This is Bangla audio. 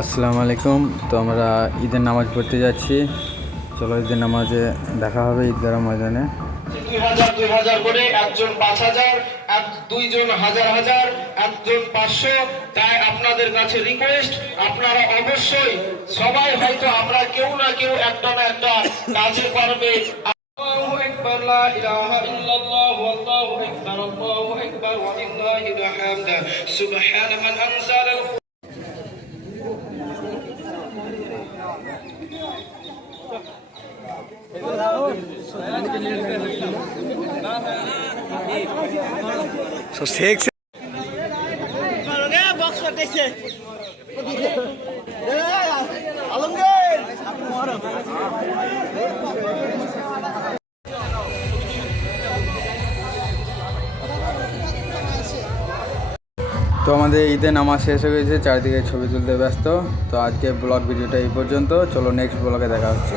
আসসালামু আলাইকুম। তো আমরা ঈদের নামাজ পড়তে যাচ্ছি। চলো ঈদের নামাজে দেখা হবে ঈদগাহ ময়দানে। 2000 করে, একজন 5000, দুইজন 1000, একজন 500। তাই আপনাদের কাছে রিকোয়েস্ট, আপনারা অবশ্যই সবাই, হয়তো আমরা কেউ না কেউ একটা না একটা কাজে পারবে। আল্লাহু আকবার, লা ইলাহা ইল্লাল্লাহ, আল্লাহু আকবার, আল্লাহু আকবার, ওয়া লিল্লাহিল হামদ। সুবহানা মান আনজালা। So six. তো আমাদের ঈদের নামাজ শেষ হয়ে গেছে, চারিদিকে ছবি তুলতে ব্যস্ত। তো আজকে ব্লগ ভিডিওটা এই পর্যন্ত। চলো নেক্সট ব্লগে দেখা হচ্ছে।